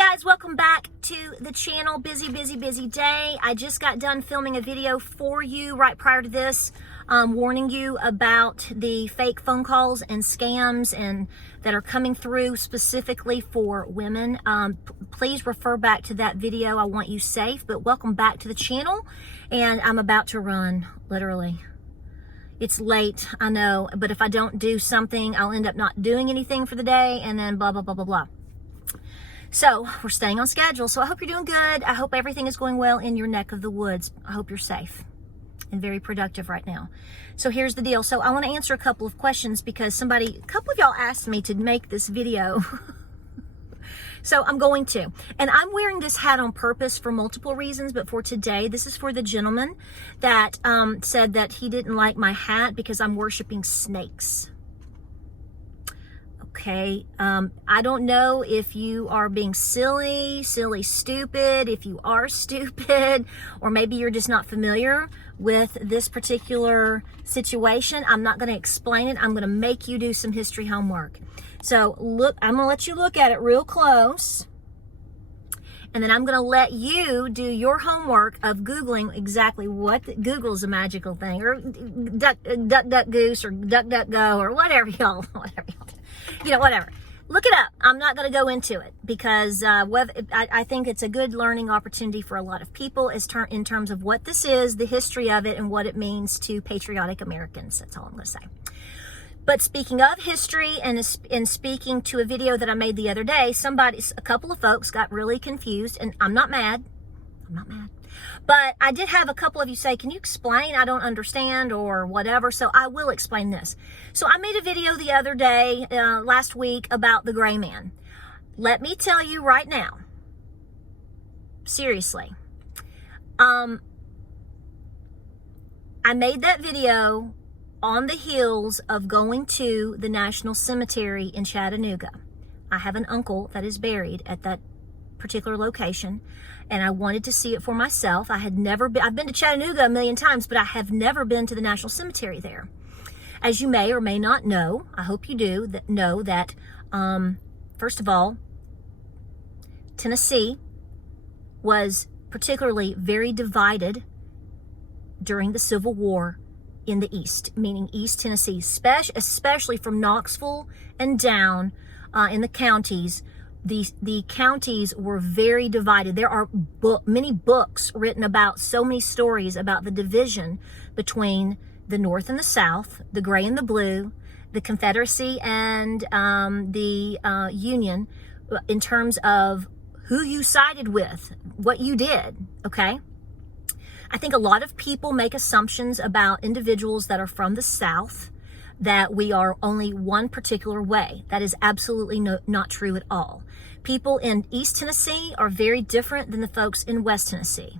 guys, welcome back to the channel. Busy day. I just got done filming a video for you right prior to this, warning you about the fake phone calls and scams and that are coming through specifically for women. Please refer back to that video. I want you safe, but welcome back to the channel. And I'm about to run, literally. It's late, I know, but if I don't do something, I'll end up not doing anything for the day, and then blah, blah, blah, blah, blah. So we're staying on schedule. So I hope you're doing good. I hope everything is going well in your neck of the woods. I hope you're safe and very productive right now. So here's the deal. So I want to answer a couple of questions because a couple of y'all asked me to make this video. So I'm going to. And I'm wearing this hat on purpose for multiple reasons, but for today, this is for the gentleman that said that he didn't like my hat because I'm worshiping snakes. Okay, I don't know if you are being silly, stupid, if you are stupid, or maybe you're just not familiar with this particular situation. I'm not going to explain it. I'm going to make you do some history homework. So look, I'm going to let you look at it real close. And then I'm going to let you do your homework of Googling exactly what Google's a magical thing, or duck goose, or DuckDuckGo, or whatever y'all do. You know, whatever. Look it up. I'm not going to go into it because I think it's a good learning opportunity for a lot of people in terms of what this is, the history of it, and what it means to patriotic Americans. That's all I'm going to say. But speaking of history and speaking to a video that I made the other day, a couple of folks got really confused, and I'm not mad. I'm not mad. But I did have a couple of you say, can you explain? I don't understand, or whatever. So I will explain this. So I made a video the other day, last week, about the gray man. Let me tell you right now, seriously, I made that video on the heels of going to the National Cemetery in Chattanooga. I have an uncle that is buried at that particular location, and I wanted to see it for myself. I've been to Chattanooga a million times, but I have never been to the National Cemetery there. As you may or may not know, I hope you do, know that, first of all, Tennessee was particularly very divided during the Civil War in the East, meaning East Tennessee, especially from Knoxville and down in the counties. The counties were very divided. There are many books written about, so many stories about the division between the North and the South, the gray and the blue, the Confederacy and the Union, in terms of who you sided with, what you did, okay? I think a lot of people make assumptions about individuals that are from the South that we are only one particular way. That is absolutely not true at all. People in East Tennessee are very different than the folks in West Tennessee.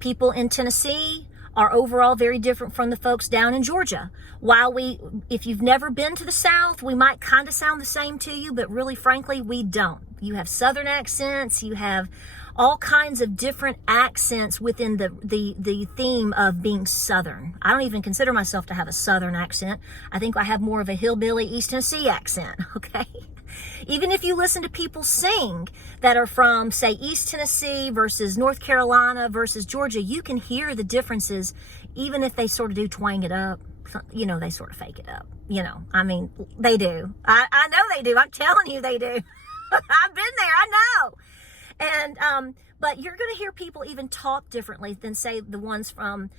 People in Tennessee are overall very different from the folks down in Georgia. If you've never been to the South, we might kind of sound the same to you, but really, frankly, we don't. You have Southern accents, you have all kinds of different accents within the theme of being Southern. I don't even consider myself to have a Southern accent. I think I have more of a hillbilly East Tennessee accent, okay? Even if you listen to people sing that are from, say, East Tennessee versus North Carolina versus Georgia, you can hear the differences, even if they sort of do twang it up. You know, they sort of fake it up. You know, I mean, they do. I know they do. I'm telling you they do. I've been there. I know. And, but you're going to hear people even talk differently than, say, the ones from,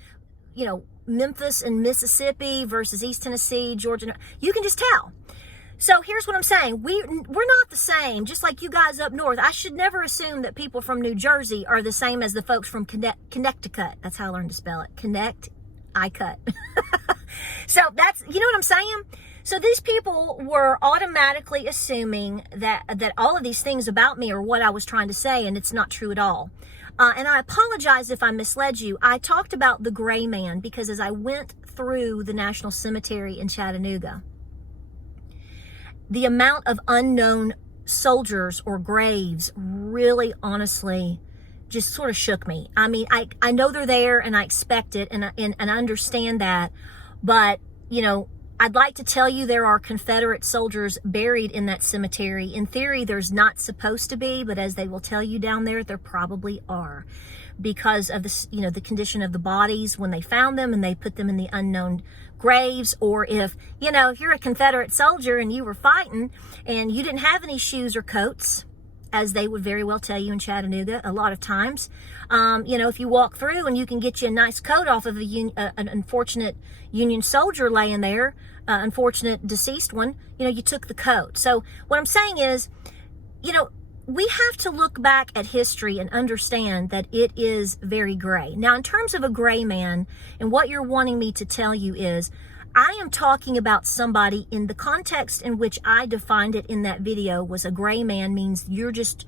you know, Memphis and Mississippi versus East Tennessee, Georgia. You can just tell. So here's what I'm saying. We're not the same, just like you guys up north. I should never assume that people from New Jersey are the same as the folks from Connecticut. That's how I learned to spell it. I cut. So that's, you know what I'm saying? So these people were automatically assuming that all of these things about me are what I was trying to say, and it's not true at all. And I apologize if I misled you. I talked about the gray man because as I went through the National Cemetery in Chattanooga, the amount of unknown soldiers or graves really, honestly, just sort of shook me. I mean, I know they're there and I expect it and I understand that, but, you know, I'd like to tell you there are Confederate soldiers buried in that cemetery. In theory, there's not supposed to be, but as they will tell you down there probably are, because of the, the condition of the bodies when they found them and they put them in the unknown graves. Or if you're a Confederate soldier and you were fighting and you didn't have any shoes or coats, as they would very well tell you in Chattanooga a lot of times. If you walk through and you can get you a nice coat off of an unfortunate Union soldier laying there, unfortunate deceased one, you took the coat. So what I'm saying is, we have to look back at history and understand that it is very gray. Now, in terms of a gray man, and what you're wanting me to tell you is, I am talking about somebody in the context in which I defined it in that video was a gray man means you're just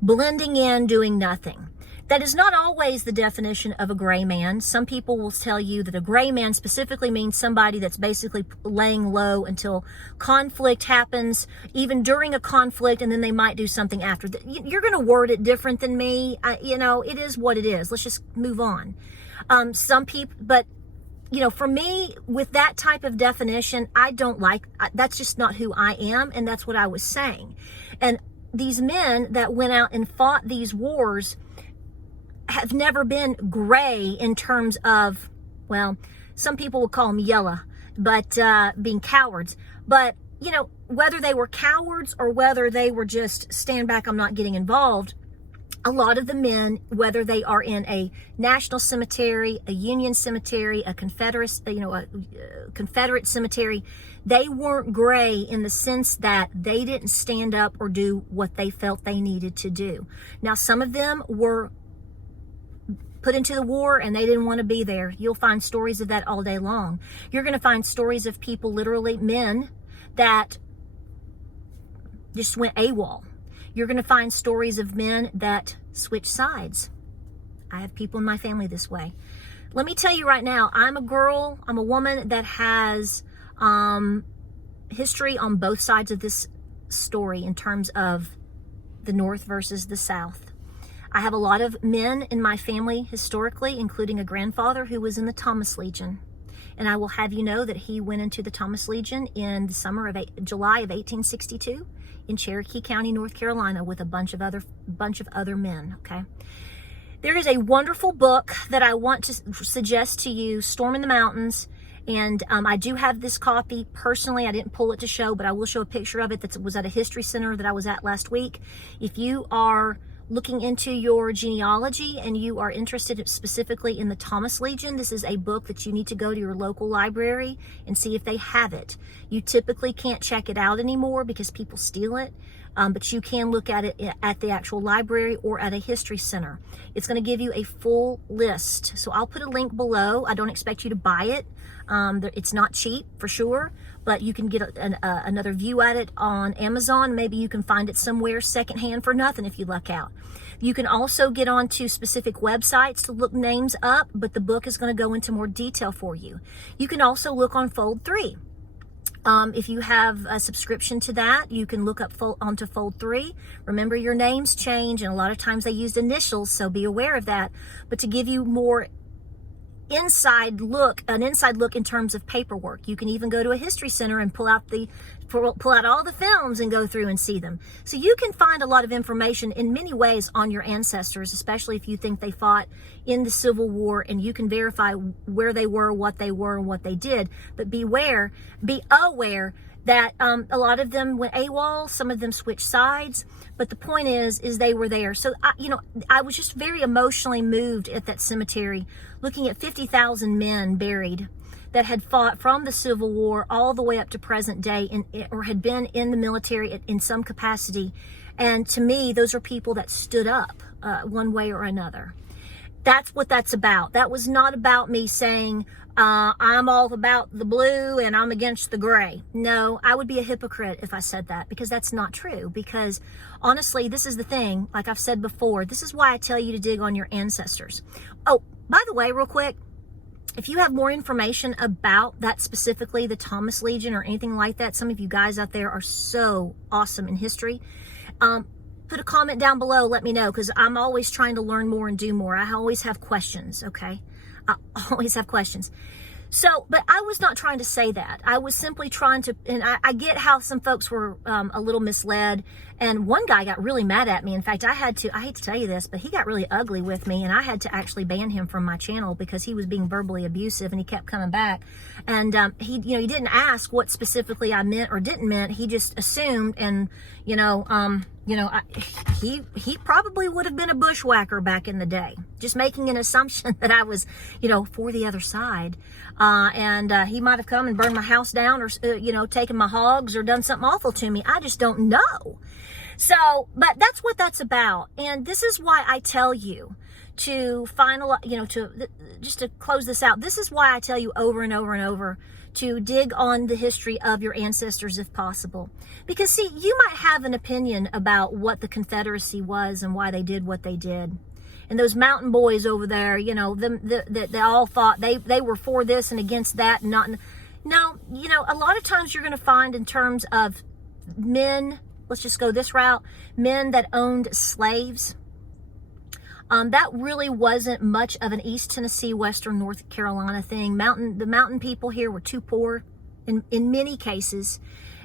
blending in, doing nothing. That is not always the definition of a gray man. Some people will tell you that a gray man specifically means somebody that's basically laying low until conflict happens, even during a conflict, and then they might do something after. You're going to word it different than me. It is what it is. Let's just move on. Some people, but for me, with that type of definition, that's just not who I am, and that's what I was saying. And these men that went out and fought these wars have never been gray in terms of, well, some people would call them yellow, but being cowards. But, whether they were cowards or whether they were just stand back, I'm not getting involved, a lot of the men, whether they are in a national cemetery, a Union cemetery, a Confederate cemetery, they weren't gray in the sense that they didn't stand up or do what they felt they needed to do. Now, some of them were put into the war and they didn't want to be there. You'll find stories of that all day long. You're going to find stories of people, literally men, that just went AWOL. You're going to find stories of men that switch sides. I have people in my family this way. Let me tell you right now, I'm a woman that has history on both sides of this story in terms of the North versus the South. I have a lot of men in my family historically, including a grandfather who was in the Thomas Legion. And I will have you know that he went into the Thomas Legion in the summer of July of 1862 in Cherokee County, North Carolina, with a bunch of other men. Okay. There is a wonderful book that I want to suggest to you, Storm in the Mountains. And I do have this copy personally. I didn't pull it to show, but I will show a picture of it that was at a history center that I was at last week. If you are looking into your genealogy and you are interested specifically in the Thomas Legion, this is a book that you need to go to your local library and see if they have it. You typically can't check it out anymore because people steal it, but you can look at it at the actual library or at a history center. It's going to give you a full list. So I'll put a link below. I don't expect you to buy it. It's not cheap for sure, but you can get another view at it on Amazon. Maybe you can find it somewhere secondhand for nothing if you luck out. You can also get onto specific websites to look names up, but the book is going to go into more detail for you. You can also look on Fold 3. If you have a subscription to that, you can look up onto Fold 3. Remember, your names change, and a lot of times they used initials, so be aware of that. But to give you more an inside look in terms of paperwork, you can even go to a history center and pull out all the films and go through and see them. So you can find a lot of information in many ways on your ancestors, especially if you think they fought in the Civil War, and you can verify where they were, what they were, and what they did. But be aware that a lot of them went AWOL, some of them switched sides, but the point is they were there. So, I was just very emotionally moved at that cemetery, looking at 50,000 men buried that had fought from the Civil War all the way up to present day or had been in the military in some capacity. And to me, those are people that stood up one way or another. That's what that's about. That was not about me saying, I'm all about the blue and I'm against the gray. No, I would be a hypocrite if I said that, because that's not true. Because honestly, this is the thing, like I've said before, this is why I tell you to dig on your ancestors. Oh, by the way, real quick, if you have more information about that, specifically the Thomas Legion or anything like that, some of you guys out there are so awesome in history. Put a comment down below, let me know, because I'm always trying to learn more and do more. I always have questions, okay? I always have questions. So, but I was not trying to say that. I was simply trying to, and I get how some folks were a little misled. And one guy got really mad at me. In fact, I hate to tell you this, but he got really ugly with me, and I had to actually ban him from my channel because he was being verbally abusive and he kept coming back. And he didn't ask what specifically I meant or didn't meant. He just assumed, and he probably would have been a bushwhacker back in the day, just making an assumption that I was, for the other side. And he might have come and burned my house down or, taken my hogs or done something awful to me. I just don't know. So, but that's what that's about. And this is why I tell you to just to close this out. This is why I tell you over and over and over to dig on the history of your ancestors if possible. Because see, you might have an opinion about what the Confederacy was and why they did what they did. And those mountain boys over there, they all thought they were for this and against that. No, a lot of times you're going to find in terms of men, let's just go this route, men that owned slaves. That really wasn't much of an East Tennessee, Western North Carolina thing. The mountain people here were too poor in many cases.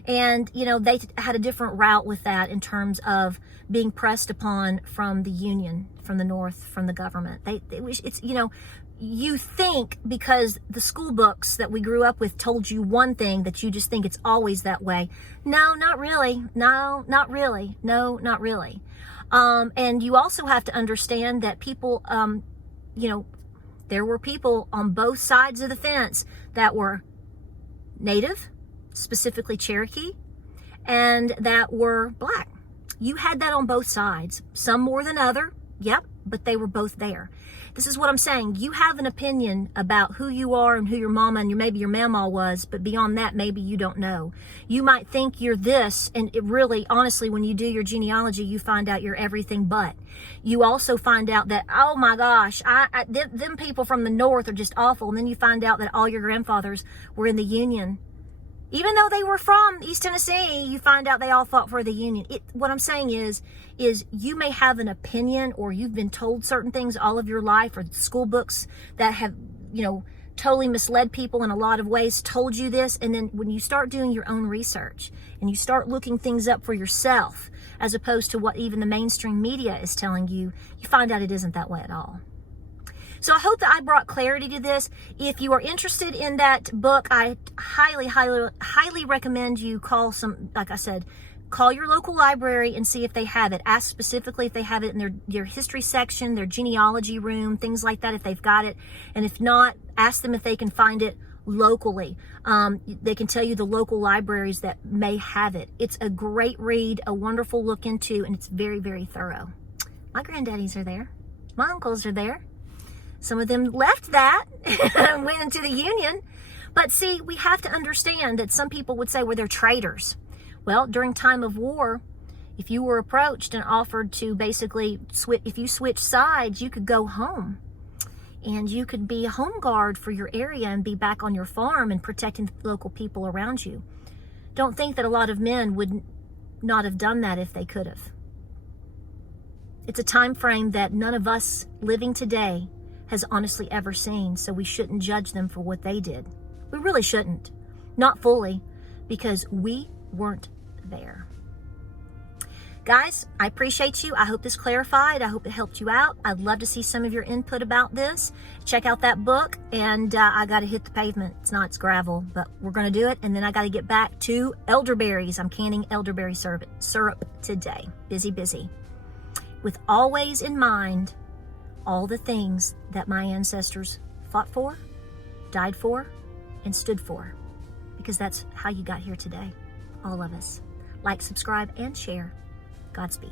And, they had a different route with that in terms of being pressed upon from the Union, from the North, from the government. You think because the school books that we grew up with told you one thing that you just think it's always that way. No, not really. No, not really. No, not really. And you also have to understand that people, there were people on both sides of the fence that were Native, specifically Cherokee, and that were Black. You had that on both sides, some more than other. Yep, but they were both there. This is what I'm saying. You have an opinion about who you are and who your mama and maybe your mama was, but beyond that, maybe you don't know. You might think you're this, and it really, honestly, when you do your genealogy, you find out you're everything but. You also find out that, oh my gosh, them people from the North are just awful, and then you find out that all your grandfathers were in the Union. Even though they were from East Tennessee, you find out they all fought for the Union. What I'm saying is you may have an opinion, or you've been told certain things all of your life, or school books that have, totally misled people in a lot of ways, told you this. And then when you start doing your own research and you start looking things up for yourself, as opposed to what even the mainstream media is telling you, you find out it isn't that way at all. So I hope that I brought clarity to this. If you are interested in that book, I highly, highly, highly recommend you call call your local library and see if they have it. Ask specifically if they have it in their history section, their genealogy room, things like that, if they've got it. And if not, ask them if they can find it locally. They can tell you the local libraries that may have it. It's a great read, a wonderful look into, and it's very, very thorough. My granddaddies are there. My uncles are there. Some of them left that and went into the Union. But see, we have to understand that some people would say, well, they're traitors. Well, during time of war, if you were approached and offered to basically if you switch sides, you could go home. And you could be a home guard for your area and be back on your farm and protecting the local people around you. Don't think that a lot of men would not have done that if they could have. It's a time frame that none of us living today has honestly ever seen, so we shouldn't judge them for what they did. We really shouldn't. Not fully, because we weren't there. Guys, I appreciate you. I hope this clarified. I hope it helped you out. I'd love to see some of your input about this. Check out that book, and I got to hit the pavement. It's gravel, but we're going to do it, and then I got to get back to elderberries. I'm canning elderberry syrup today. Busy. With always in mind all the things that my ancestors fought for, died for, and stood for. Because that's how you got here today. All of us. Like, subscribe, and share. Godspeed.